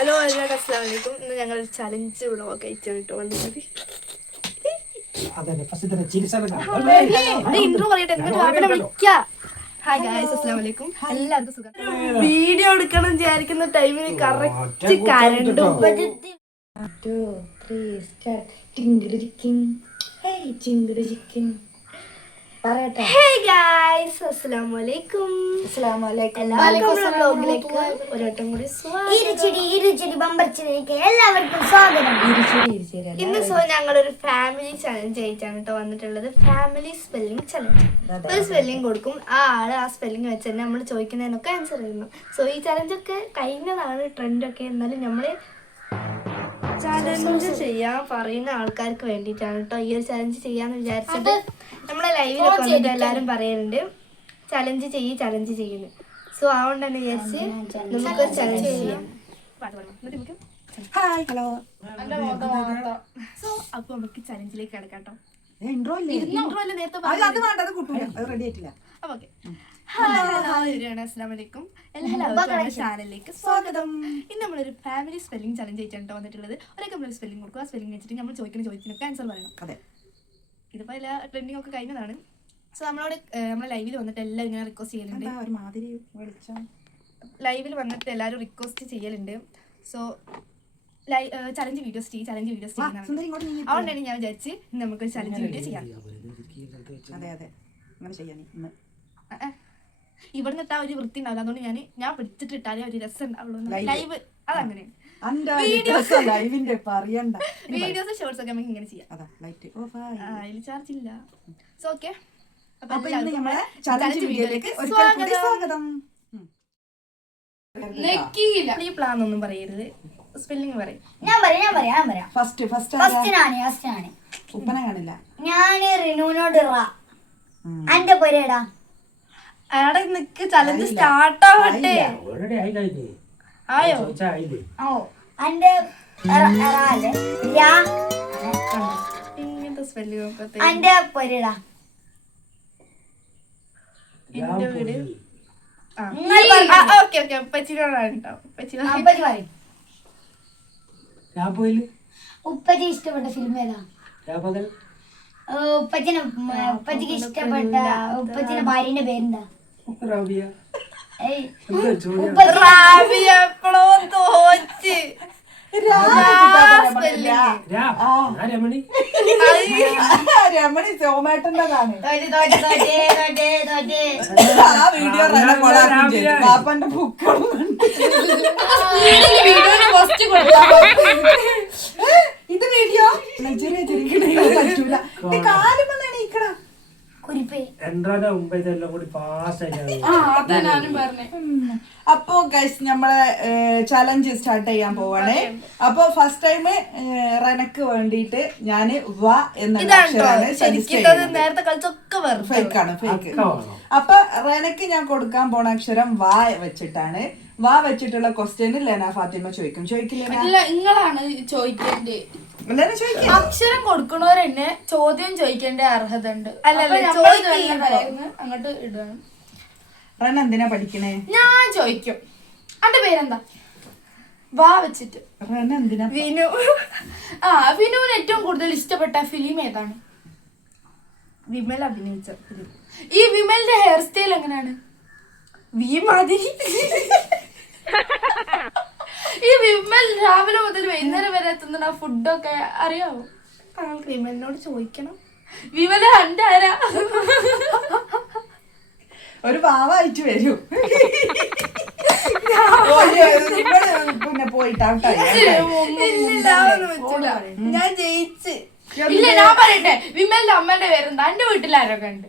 Hello എല്ലാവർക്കും അസ്സലാമു അലൈക്കും. ഇന്ന് ഞങ്ങൾ ചലഞ്ച് വ്ളോഗ് അയച്ചിട്ട് വന്നത്. ഇൻട്രോ പറയട്ടെ, ഹായ് ഗായ്സ്, അസ്സലാമു അലൈക്കും. എല്ലാവർക്കും സുഖം. വീഡിയോ എടുക്കണം വിചാരിക്കുന്ന ടൈമിന് കറക്റ്റ് കരണ്ടും. ഹേ ഗായ്സ്, അസ്സലാമു അലൈക്കും. വ്ളോഗിലേക്ക് ഒരവട്ടം കൂടി എല്ലാവർക്കും സ്വാഗതം. ഇന്ന് ഞങ്ങളൊരു ഫാമിലി ചലഞ്ച് ആയിട്ടാണ് കേട്ടോ വന്നിട്ടുള്ളത്. Family spelling challenge. ഒരു സ്പെല്ലിംഗ് കൊടുക്കും, ആ ആള് ആ സ്പെല്ലിംഗ് വെച്ച് തന്നെ നമ്മൾ ചോദിക്കുന്നതിനൊക്കെ ആൻസർ ചെയ്യുന്നു. സോ ഈ ചലഞ്ചൊക്കെ കഴിഞ്ഞതാണ് ട്രെൻഡൊക്കെ. എന്നാലും നമ്മള് ചലഞ്ച് ചെയ്യാൻ പറയുന്ന ആൾക്കാർക്ക് വേണ്ടിയിട്ടാണ് കേട്ടോ ഈ ഒരു ചലഞ്ച് ചെയ്യാന്ന് വിചാരിച്ചിട്ട് നമ്മളെ ലൈവിലൊക്കെ വന്നിട്ട് എല്ലാവരും പറയുന്നുണ്ട് ചലഞ്ച് ചെയ്യുന്നു. സോ അതുകൊണ്ട് തന്നെ വിചാരിച്ച് നമുക്ക് ചലഞ്ച് ചെയ്യാം. Hi hello. സോ അപ്പൊ നമുക്ക് ചലഞ്ചിലേക്ക് കിടക്കാട്ടോ. എല്ലാവർക്കും ചാനലിലേക്ക് സ്വാഗതം. ഇന്ന് നമ്മളൊരു ഫാമിലി സ്പെല്ലിംഗ് ചലഞ്ച് ആയിട്ടാണ് വന്നിട്ടുള്ളത്. ഒരൊക്കെ നമ്മൾ സ്പെല്ലിംഗ് കൊടുക്കുക, ആ സ്പെല്ലിംഗ് വെച്ചിട്ട് നമ്മൾ ചോദിക്കുന്ന ചോദ്യത്തിനൊക്കെ ആൻസർ പറയണം. അതെ, ഇതിപ്പോ എല്ലാ ട്രെൻഡിങ് ഒക്കെ കഴിഞ്ഞതാണ്. സോ നമ്മളോട് നമ്മളെ ലൈവിൽ വന്നിട്ട് എല്ലാവരും ഇങ്ങനെ റിക്വസ്റ്റ് ചെയ്യലുണ്ട്. ലൈവിൽ വന്നിട്ട് എല്ലാവരും റിക്വസ്റ്റ് ചെയ്യലുണ്ട്. സോ ചലഞ്ച് വീഡിയോസ് ചെയ്യുന്നതാണ്. അതുകൊണ്ടാണ് ഞാൻ വിചാരിച്ച് നമുക്ക് ചലഞ്ച് വീഡിയോ ചെയ്യാം. ഇവിടെ നിട്ടാ ഒരു വൃത്തി ഉണ്ടാവില്ല, അതുകൊണ്ട് ഞാൻ പിടിച്ചിട്ട് ഇട്ടാലേ ഒരു രസം ഉണ്ടാവുള്ളൂ. ലൈവ് അതങ്ങനെയാണ്. വീഡിയോസ് ഷോർട്സ് ഒക്കെ നമുക്ക് ഇങ്ങനെ ചെയ്യാം. അതിൽ ചാർജ് ഇല്ല. സോ ഓക്കെ, സ്വാഗതം. ഈ പ്ലാൻ ഒന്നും പറയരുത്, സ്പെല്ലിംഗ് പറയും. ഞാൻ പറയാം. ഫസ്റ്റ് ഉപ്പന കാണില്ല. ഞാൻ റിനുവിനോട് എന്റെ പേരേടാ. അവിടെ നിക്ക്, ചലഞ്ച് സ്റ്റാർട്ട് ആവട്ടെ. ആയോ? ഓ എന്റെ ഇങ്ങനത്തെ സ്പെല്ലിംഗ് എന്റെ പേരേടാ. എന്റെ വീട് ഉപ്പച്ചി ഇഷ്ടപ്പെട്ട ഫിലിം ഏതാ? ഉപ്പച്ചിക്ക് ഇഷ്ടപ്പെട്ട ഉപ്പച്ചിന്റെ ഭാര്യന്റെ പേരെന്താ? രമണി സോമേട്ടൻ്റെതാണ്. പാപ്പന്റെ ബുക്കളും ഇത് വീഡിയോ പറ്റൂല. കാലുമെന്ന് എണീക്കണം. അപ്പൊ ഗൈസ് നമ്മളെ ചലഞ്ച് സ്റ്റാർട്ട് ചെയ്യാൻ പോവാണ്. അപ്പൊ ഫസ്റ്റ് ടൈം റനക്ക് വേണ്ടിട്ട് ഞാന് വ എന്നുള്ള ഫേക്കാണ്. അപ്പൊ റനക്ക് ഞാൻ കൊടുക്കാൻ പോണ അക്ഷരം വാ വെച്ചിട്ടാണ്. വാ വെച്ചിട്ടുള്ള ക്വസ്റ്റ്യൻ ലെന ഫാത്തിമ ചോദിക്കില്ല. നിങ്ങളാണ് ചോദിക്കേണ്ടത്. അക്ഷരം കൊടുക്കണവരെന്നെ ചോദ്യം ചോദിക്കേണ്ട അർഹത ഉണ്ട്. അങ്ങോട്ട് ഇടണം. റന എന്തിനാ പഠിക്കണേ? ഞാൻ ചോദിക്കും. എന്റെ പേരെന്താ? വാ വെച്ചിട്ട്. റന എന്തിനാ? വിനു. വിനുവിന് ഏറ്റവും കൂടുതൽ ഇഷ്ടപ്പെട്ട ഫിലിം ഏതാണ്? വിമൽ അഭിനയിച്ച ഫിലിം. ഈ വിമലിന്റെ ഹെയർ സ്റ്റൈൽ എങ്ങനെയാണ്? വി മാതിരി. ഈ വിമൽ രാവിലെ മുതൽ വൈകുന്നേരം വരെ എത്തുന്ന ഫുഡൊക്കെ അറിയാവോ? താങ്കൾക്ക് വിമലിനോട് ചോദിക്കണം. വിമല എന്റെ ആരാ? ഒരു പാവായിട്ട് വരൂ. പിന്നെ പോയിട്ട് ഞാൻ ജയിച്ച്. ഇല്ല, ഞാൻ പറയട്ടെ, വിമലിന്റെ അമ്മേന്റെ പേരെന്താ? എന്റെ വീട്ടിലാരൊക്കെ ഉണ്ട്?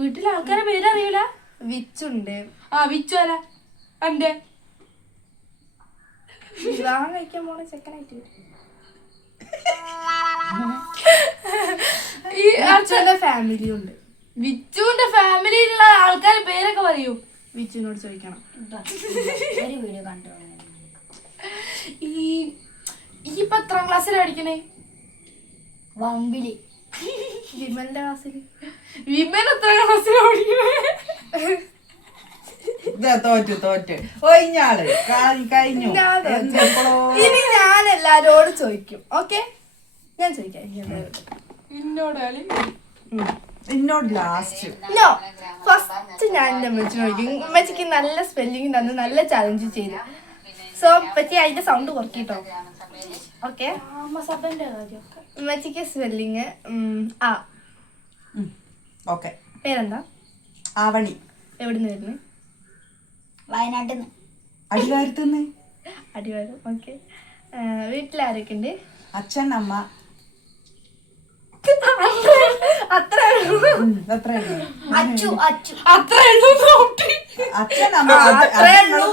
വീട്ടിലെ ആൾക്കാരെ പേരറിയൂല? വിച്ചുണ്ട്. വിച്ചു ആരാ? എന്റെ വിവാഹം കഴിക്കാൻ പോണ ചെക്കനായിട്ട്. ഈ അച്ഛന്റെ ഫാമിലി ഉണ്ട്. വിച്ചുവിന്റെ ഫാമിലിയിലുള്ള ആൾക്കാരെ പേരൊക്കെ പറയൂ. വിച്ചുവിനോട് ചോദിക്കണം. വീഡിയോ കണ്ടു. ഈ ഇപ്പൊ എത്രാം ക്ലാസ്സിൽ പഠിക്കണേ? വമ്പിലി. വിമലിന്റെ ക്ലാസ്സിൽ. വിമൽ എത്രാം ക്ലാസ്സിൽ പഠിക്കണേ? തോറ്റ് ഒഴിഞ്ഞാള് കഴിഞ്ഞു ഞാൻ തോറ്റു. എന്തെപ്പോഴോ ഇനി ഞാൻ എല്ലാരോടും ചോദിക്കും. ഓക്കെ, ഞാൻ ചോദിക്കാം ഇനി എല്ലാവരോടും. എന്നോട് കളി എന്നോട് ലാസ്റ്റ് നോ, ഫസ്റ്റ് ഞാൻ എൻ്റെ അമ്മച്ചിനെ ചോദിക്കും. അമ്മച്ചിക്ക് നല്ല സ്പെല്ലിംഗ് തന്ന് നല്ല ചലഞ്ച് ചെയ്തു. സോ പറ്റി അതിന്റെ സൗണ്ട് കുറക്കിട്ടോ. ഓക്കെ, സഭന്റെ കാര്യമൊക്കെ അമ്മച്ചിക്ക് സ്പെല്ലിങ് ആ. ഓക്കെ. പേരെന്താ? ആവണി. എവിടുന്ന് വരുന്നത്? വയനാട്ടിൽ നിന്ന്. അടിവാരത്തുനിന്ന്. അടിവാരം. ഓക്കെ. വീട്ടിലാരൊക്കെ ഉണ്ട്? അച്ഛൻ, അമ്മ. അത്ര അച്ചു അച്ചു അത്രേ ഉള്ളൂ. അച്ഛൻ, അമ്മ. അത്രേ ഉള്ളൂ.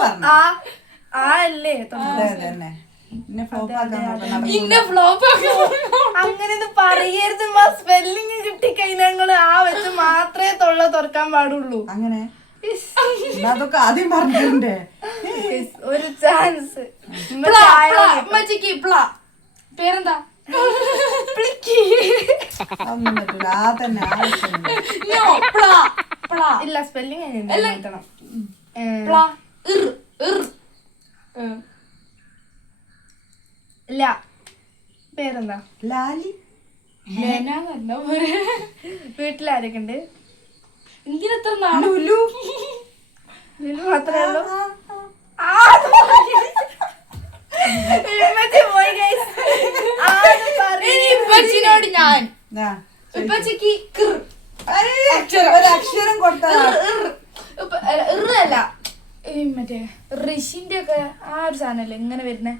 ആ അല്ലേ? തന്നെ പിന്നെ ഫ്ലോപ്പ് ആക്കാൻ നോക്കണം. ഇന്നെ ഫ്ലോപ്പ് അങ്ങനെയൊന്നും പറയരുത്. സ്പെല്ലിങ് കിട്ടിക്കഴിഞ്ഞാൽ ഞങ്ങള് ആ വെച്ച് മാത്രമേ തൊള്ള തുറക്കാൻ പാടുള്ളൂ. അങ്ങനെ അതൊക്കെ ആദ്യം പറഞ്ഞിട്ടുണ്ടേ. ഒരു ചാൻസ്. അമ്മച്ചിക്ക് പേരെന്താ? അതൊന്നും പറ്റൂല. ആ തന്നെ ആവശ്യമില്ല. ഇല്ല, സ്പെല്ലിങ് എഴുതണം. ഇല്ല, പേരെന്താ? ലാലി. വീട്ടിലാരൊക്കെ ഉണ്ട്? എന്തിനെത്ര നാളെ ലുലു. ലുലു മാത്രമേ ഉള്ളൂ. പോയി guys. ഇപ്പച്ചിനോട് ഞാൻ ആ, ഇപ്പച്ചിക്ക് ഒരക്ഷരം കൊടുത്താ ഇറല്ല മറ്റേ ഋഷിന്റെ ഒക്കെ ആ ഒരു സാധനല്ലേ ഇങ്ങനെ വരുന്നേ.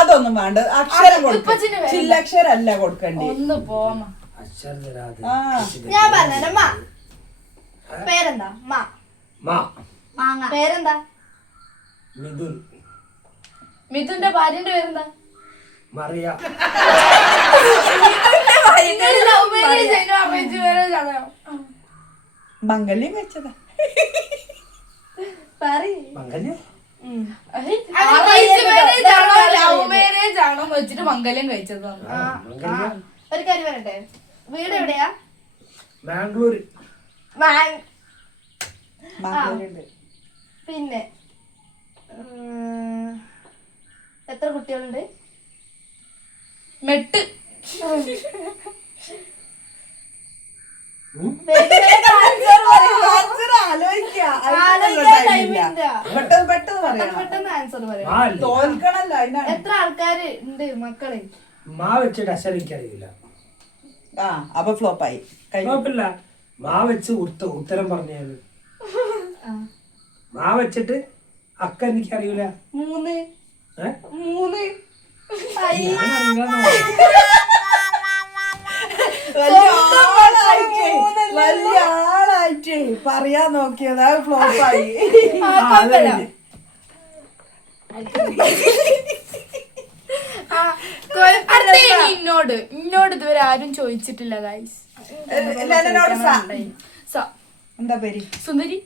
അതൊന്നും വേണ്ട. അക്ഷരം ഇപ്പച്ചിന് വേണ്ട. ചില്ലക്ഷരല്ല കൊടുക്കണ്ടേ. ഒന്ന് പോമ ആ ഞാൻ പറഞ്ഞ മാ. പേരെന്താ? മാ. മാങ്ങ. പേരെന്താ? മിഥുൻ. മിഥുന്റെ ഭാര്യന്റെ പേരെന്താ? മറിയ. ലവ് മാരേജ് ആണോ അറേഞ്ച് മാരേജ് ആണോ? മംഗല്യം വെച്ചതാ. മംഗല്യം. അറേഞ്ച് മാരേജ് ആണോ ലവ് മാരേജ് ആണോ എന്ന് വെച്ചിട്ട് മംഗല്യം കഴിച്ചതാണ്. മംഗല്യം. ഒരു കാര്യം പറയട്ടെ, വീട് എവിടെയാ? ബാംഗ്ലൂർ. മംഗല്യുണ്ട്. പിന്നെ എത്ര കുട്ടികളുണ്ട്? മെട്ട്. പെട്ടെന്ന് പറയാം. പെട്ടെന്ന് ആൻസർ പറയാം. മാ അല്ലേ? തോൽക്കണല്ലോ അതിനാണ്. എത്ര ആൾക്കാര് ഉണ്ട് മക്കളെ? മാ വെച്ചിട്ട് അക്ഷരം എനിക്കറിയില്ല. ആ അപ്പൊ ഫ്ലോപ്പായി. കുഴപ്പമില്ല. മാ വെച്ച് ഉത്തരം പറഞ്ഞാല് മാ വെച്ചിട്ട് അക്ക എനിക്കറിയില്ല. 3. ഏ? 3. ഞാനറിയില്ലാന്നോ? വലിയ ആളായിട്ട് പറയാൻ നോക്കിയത് അത് ഫ്ലോപ്പായി. ഇന്നോട് ഇതുവരെ ആരും ചോദിച്ചിട്ടില്ല ഗൈസ്. എന്താ പേര്? സുന്ദരി.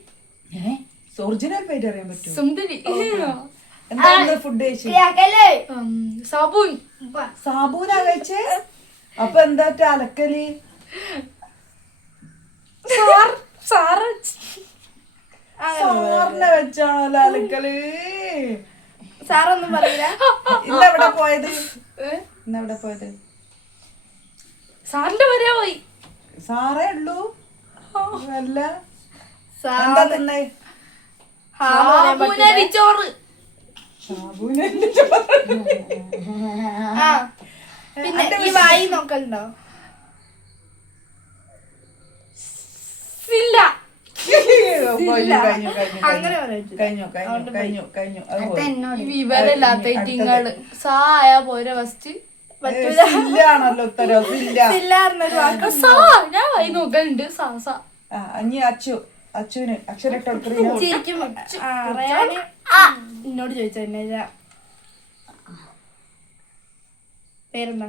ഒറിജിനൽ പേര് അറിയാൻ പറ്റും? സുന്ദരി. എന്താ ഫുഡ് കഴിച്ചു? സാബൂൻ. സാബൂനാ കഴിച്ചേ? അപ്പൊ എന്താ അലക്കല്? സാറിനെ വെച്ചാണല്ലോ അലക്കല്. സാറൊന്നും പറയില്ല. ഇന്നെവിടെ പോയത്? ഇന്നെവിടെ പോയത്? സാറിന്റെ വരെ പോയി. സാറേ ഉള്ളൂ? അല്ല സാ- എന്താ തിന്നേ? ചോറ്. സാബൂനന്റെ ആ, പിന്നെ ഈ വായി നോക്കലുണ്ടോ? ഇല്ല. അങ്ങനെ പറയരുത്. കഴിഞ്ഞു. അത് പോയി. എന്നോട് വിവരമില്ലാത്ത ഇറ്റിങ്ങള് സായ പോരെ ഫസ്റ്റ്. പറ്റൂല. ഇല്ലാണല്ലോ ഉത്തരം. ഇല്ല. ഇല്ലായിരുന്നൊരു വാക്ക്. സാ ഞാൻ വായി നോക്കലുണ്ട്. സാ സാ അഞ്ഞി അച്ചുവിന് അക്ഷരട്ട് കൊടുക്കറില്ല. ശരിക്കും അറിയാന് എന്നോട് ചോദിച്ചോ എന്നെ. പേരെന്താ?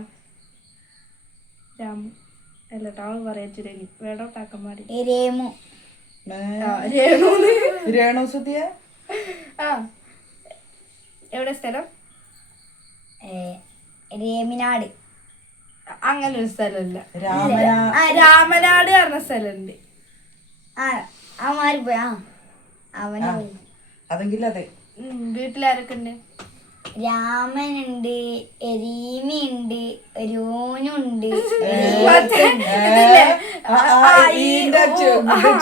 രാമു. അല്ല ടാവ് പറയത്തില്ല. വേടോ താക്കന്മാരി. രേമു. രേണു സുധിയ. ആ, എവിടെ സ്ഥലം? രേമിനാട്. അങ്ങനെ ഒരു സ്ഥലമില്ല. രാമനാ. രാമനാട് പറഞ്ഞ സ്ഥലമുണ്ട്. ആ മാറിപ്പോയി. ആ അവന് അതെങ്കിലും അതെ. വീട്ടിലാരൊക്കെ ഉണ്ട്? രാമനുണ്ട്, എരീമയുണ്ട്, രോനുണ്ട്.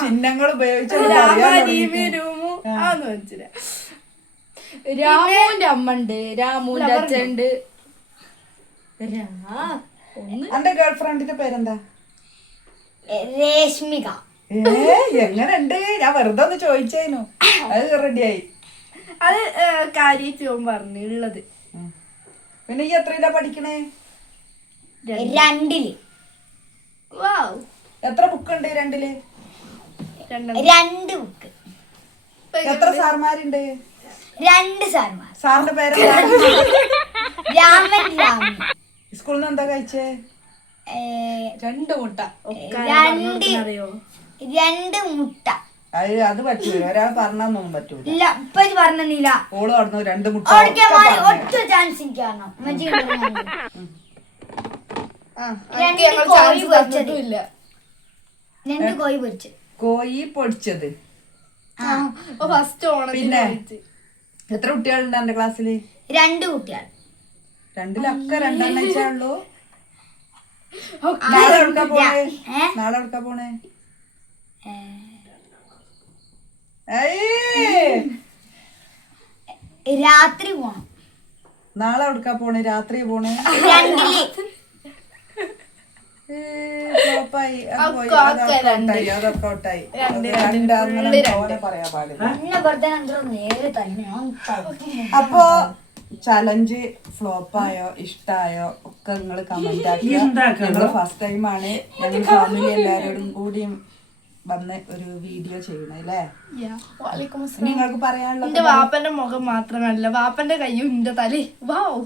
ചിഹ്നങ്ങൾ ഉപയോഗിച്ച് രാമുവിന്റെ അമ്മ ഉണ്ട്, രാമുവിന്റെ അച്ഛൻ ഉണ്ട്. എന്റെ ഗേൾ ഫ്രണ്ടിന്റെ പേരെന്താ? രേഷ്മിക. എങ്ങനെയുണ്ട്? ഞാൻ വെറുതെ ഒന്ന് ചോദിച്ചേനു. അത് റെഡിയായി. അത് കാര്യവും പറഞ്ഞുള്ളത്. പിന്നെ ഈ എത്രയിലാ പഠിക്കണേ? 2-ല്. വാവ്. എത്ര ബുക്ക് ഉണ്ട് 2-ല്? 2 ബുക്ക്. എത്ര സാർമാരുണ്ട്? 2 സാർമാർ. സാറിന്റെ പേരെന്താ? രാമൻ രാമൻ. സ്കൂളിൽ നിന്ന് എന്താ കഴിച്ചേ? 2 മുട്ട. 2 മുട്ട. അത് പറ്റൂല, ഒരാൾ പറഞ്ഞൊന്നും പറ്റൂല. ഇല്ല, ഇപ്പൊ പറഞ്ഞില്ല. ഓള് പറഞ്ഞു 2 മുട്ട. ഒറ്റ ചാൻസ് എനിക്ക് കാണണം. കോഴി പൊരിച്ചത്. കോഴി പൊടിച്ചത്. ഫസ്റ്റ് ഓണം. പിന്നെ എത്ര കുട്ടികളുണ്ട് എന്റെ ക്ലാസ്സില്? 2 കുട്ടികൾ. 2-ലൊക്കെ 2 വെച്ചാള്ളൂ. നാളെ എവിടുക്കാ പോണേ? നാളെ എവിടുക്കാ പോണേ? രാത്രി പോണം. നാളെ എവിടുക്കാ പോണേ? രാത്രി പോണേ? 2-ല്. അതൊക്കെ ഔട്ടായി. പറയാൻ പാടില്ല. അപ്പൊ ചലഞ്ച് ഫ്ലോപ്പായോ ഇഷ്ടായോ ഒക്കെ നിങ്ങള് കമന്റ് ആക്കി. ഞങ്ങള് ഫസ്റ്റ് ടൈമാണ് ഞങ്ങൾ ഫാമിലി എല്ലാരോടും കൂടിയും വന്ന് ഒരു വീഡിയോ ചെയ്യണേ അല്ലേ? നിങ്ങൾക്ക് പറയാനുള്ള എന്റെ വാപ്പന്റെ മുഖം മാത്രമല്ല, വാപ്പന്റെ കയ്യും എന്റെ തലേ. വാവ്.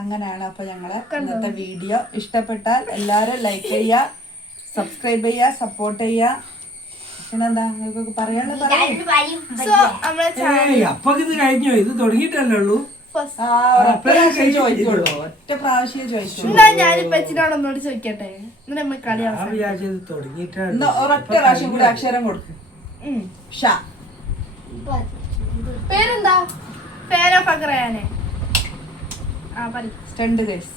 അങ്ങനെയാണ്. അപ്പൊ ഞങ്ങളെ ഇന്നത്തെ വീഡിയോ ഇഷ്ടപ്പെട്ടാൽ എല്ലാരും ലൈക്ക് ചെയ്യുക, സബ്സ്ക്രൈബ് ചെയ്യുക, സപ്പോർട്ട് ചെയ്യുക. പിന്നെന്താ നിങ്ങൾക്ക് പറയാനുള്ളത്? സോ നമ്മളെ അപ്പൊ ഇത് കഴിഞ്ഞോ? ഇത് തുടങ്ങിയിട്ടല്ലേ ഉള്ളൂ. ഒറ്റ പ്രാവശ്യം ചോദിക്കുള്ളൂ. ഒറ്റ പ്രാവശ്യം ചോദിക്കുള്ളൂ. എന്നാ ഞാനിപ്പോ അച്ഛനോട് ഒന്നോട് ചോദിക്കട്ടെ. എന്നിട്ട് നമ്മൾ കളി ആ വിചാരിച്ചത് തുടങ്ങിയിട്ടാണ്. ഒരൊറ്റ പ്രാവശ്യം കൂടി അക്ഷരം കൊടുക്കും. ഷ. പേരെന്താ? പേരോ പകരാനെ. Stunt guys.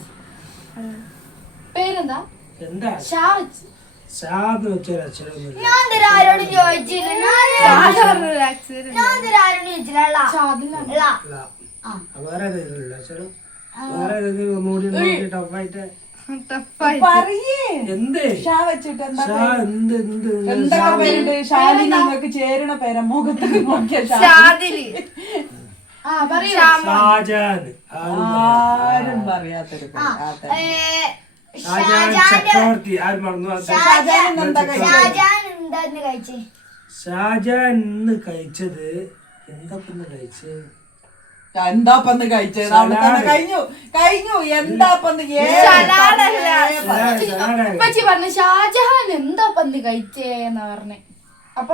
പേരെന്താ? എന്താ ഷാജ്. ഷാന്ന് വെച്ചൊരു അക്ഷരമൊന്നുമില്ല. ഞാൻ ആരോടും ചോദിച്ചില്ല. വേറെ ഏതെങ്കിലും അക്ഷരം? വേറെ ഏതെങ്കിലും ഒന്നുകൂടി ടഫായിട്ട് എന്ത്? ഷാ വെച്ചിട്ട് എന്താ? ഷാ എന്ത് എന്ത് എന്തൊക്കെ പേരുണ്ട്? ഷാലി നിങ്ങൾക്ക് ചേരണ പേര മുഖത്ത് നോക്കിയ ഷാജാൻ. ആരും പറയാത്തൊരു ചക്രവർത്തി. ആരും മറന്നു. ഷാജാൻ ഇന്ന് കഴിച്ചത് എന്താ കഴിച്ചത്? എന്താപ്പന്ന് കഴിച്ചത്? കഴിഞ്ഞു കഴിഞ്ഞു. എന്താപ്പന്ന് പറഞ്ഞു ഷാജഹാൻ എന്താ പന്ത് കഴിച്ചേന്നാ പറഞ്ഞേ. അപ്പൊ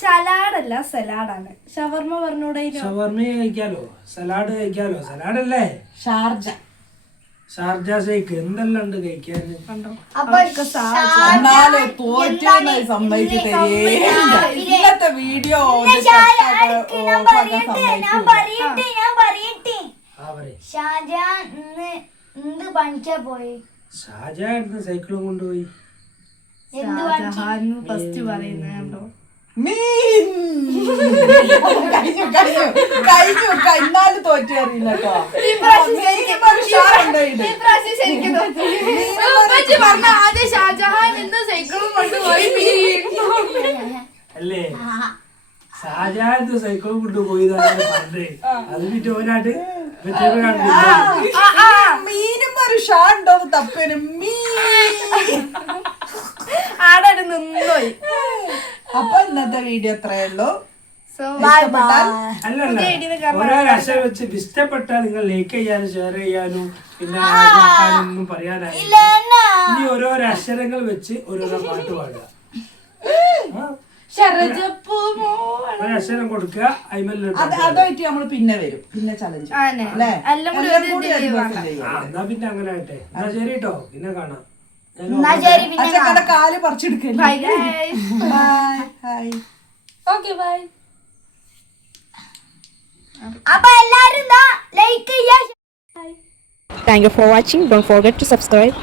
സലാഡല്ല, സലാഡാണ്. ഷവർമ്മ പറഞ്ഞൂടെ? ഷവർമ്മ കഴിക്കാലോ, സലാഡ് കഴിക്കാലോ. സലാഡല്ലേ? ഷാർജ. ഷാർജ ഷേക്ക് എന്തെല്ലാം ഉണ്ട് കഴിക്കാൻ. എന്നാലും തോറ്റെന്ന് സമ്മതിച്ചിട്ട് ഇന്നത്തെ വീഡിയോ ഷാജാൻ സൈക്കിളും കൊണ്ടുപോയി. ഫസ്റ്റ് പറയുന്നുണ്ടോ? കഴിഞ്ഞാലും തോറ്റു അറിയില്ല കേട്ടോ. ആദ്യം ഷാജഹാൻ ഇന്ന് സൈക്കിളും കൊണ്ടുപോയി. അല്ലേ? ഷാജാൻ സൈക്കിളും കൊണ്ടുപോയി പണ്ട്. അത് പിറ്റോനായിട്ട് മീനും ഒരു ഷാ ഉണ്ടോന്ന് തപ്പേന് ആടെ നിന്നോയി. അപ്പൊ ഇന്നത്തെ വീഡിയോ എത്രയേ ഉള്ളൂ. അല്ലല്ല, ഓരോ അക്ഷരം വെച്ച് ഇഷ്ടപ്പെട്ടാൽ നിങ്ങൾ ലൈക്ക് ചെയ്യാനും ഷെയർ ചെയ്യാനും പിന്നെ ഒന്നും പറയാനായില്ല. ഇനി ഓരോരോ അക്ഷരങ്ങൾ വെച്ച് ഓരോരോ പാട്ട് പാടുക. ഒരക്ഷരം കൊടുക്കുക. അതായിട്ട് നമ്മള് പിന്നെ വരും. പിന്നെ ചലഞ്ച് അല്ലേ? എന്നാ പിന്നെ അങ്ങനെ ആയിട്ടെ. എന്നാ ശരി കേട്ടോ, പിന്നെ കാണാം. എന്നാ ശരി പിന്നെ അച്ഛക്കടെ കാല് പറിച്ചെടുക്കല്ലേ. Bye guys. Bye hi. Okay bye. അപ്പൊ എല്ലാരും ലൈക്ക് ചെയ്യാ. Thank you for watching. Don't forget to subscribe.